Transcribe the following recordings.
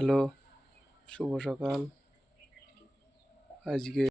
Hello, শুভ সকাল। আজকে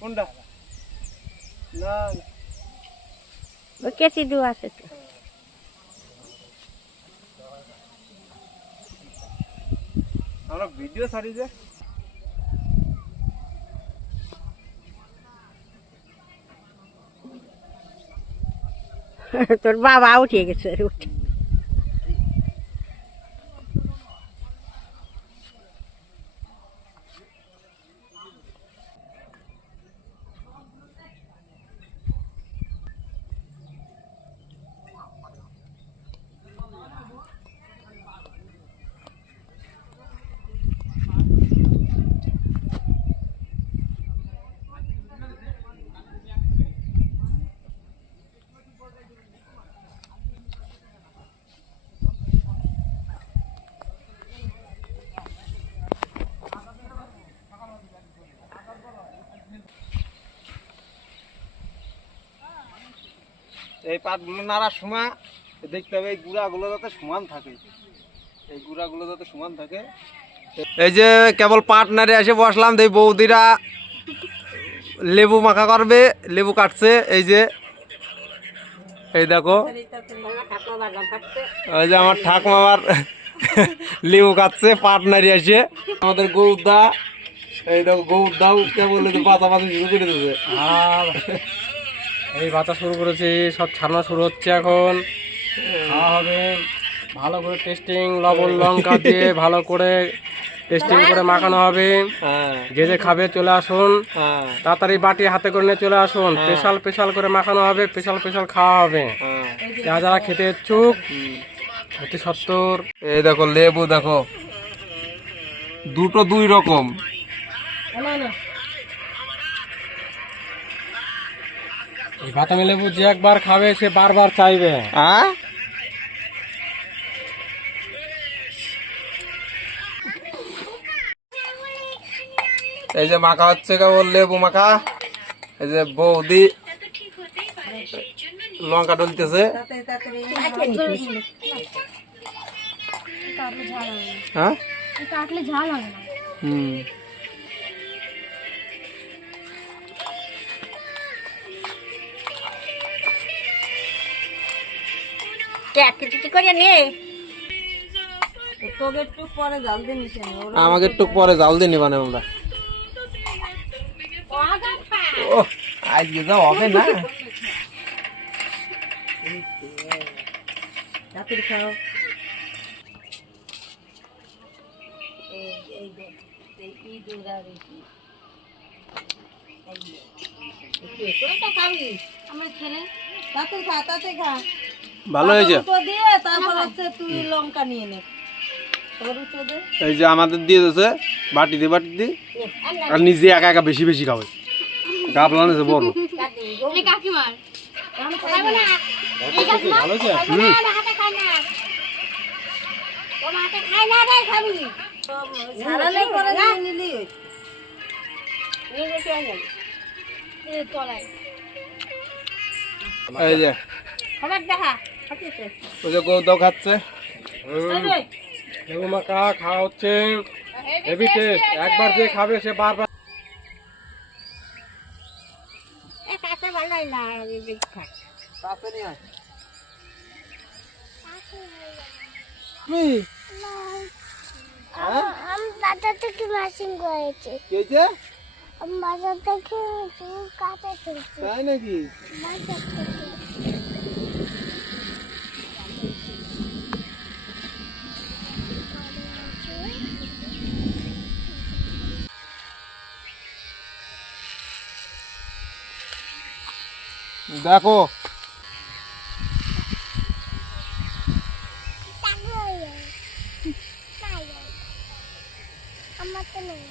কোনটা না কেসি দু আছে তো আমরা ভিডিও ছাড়ি যে তোর বাবা উঠে গেছে উঠে এই পাতগুলো নাড়ার সময় দেখতে হবে এই গুঁড়াগুলো যাতে সমান থাকে, এই গুঁড়াগুলো যাতে সমান থাকে। এই যে কেবল পাট নাড়ে এসে বসলাম, এই বৌদিরা লেবু মাখা করবে, লেবু কাটছে। এই যে এই দেখো, ওই যে আমার ঠাকুমার লেবু কাটছে পাট নাড়ি এসে। আমাদের গৌদা, এই দেখো গৌদাও কেবল পাতাপাতি শুরু করে দিয়েছে। আর এই বাতা শুরু করেছি, সব ছানা শুরু হচ্ছে এখন। খাওয়া হবে ভালো করে টেস্টিং, লবণ লঙ্কা দিয়ে ভালো করে টেস্টিং করে মাখানো হবে। যে যে খাবে চলে আসুন, তাড়াতাড়ি বাটি হাতে করে নিয়ে চলে আসুন। স্পেশাল স্পেশাল করে মাখানো হবে, স্পেশাল স্পেশাল খাওয়া হবে। যারা যারা খেতে ইচ্ছুক অতি সত্তর। এই দেখো লেবু, দেখো দুটো দুই রকম। এই বাতামি লেবু যে একবার খাবে সে বারবার চাইবে। এই যে মাখা হচ্ছে কেবল লেবু মাখা। এই যে বৌদি লঙ্কা ডলতেছে। হ্যাঁ, কাটলে ঝাল হবে না। আমাকে একটু পরে জাল দিয়ে নিবানে আমরা। ও আজকে যা হবে না। ভালো হয়েছে। এই যে আমাদের দিয়ে দিয়েছে বাটি দিয়ে বাটি দিয়ে, আর নিজে একা একা বেশি বেশি খাবে। গাবলান আছে বড়। ভালো হয়েছে। এই যে ওই যে গৌদাও খাচ্ছে। লেবু মাখা খাওয়া হচ্ছে, হেভি টেস্ট। একবার যে খাবে সে বারবার। বাজার থেকে মেশিন করেছে, বাজার থেকে কাটা খেলছে। তাই নাকি? বাজার থেকে দেখো আমার তো নেই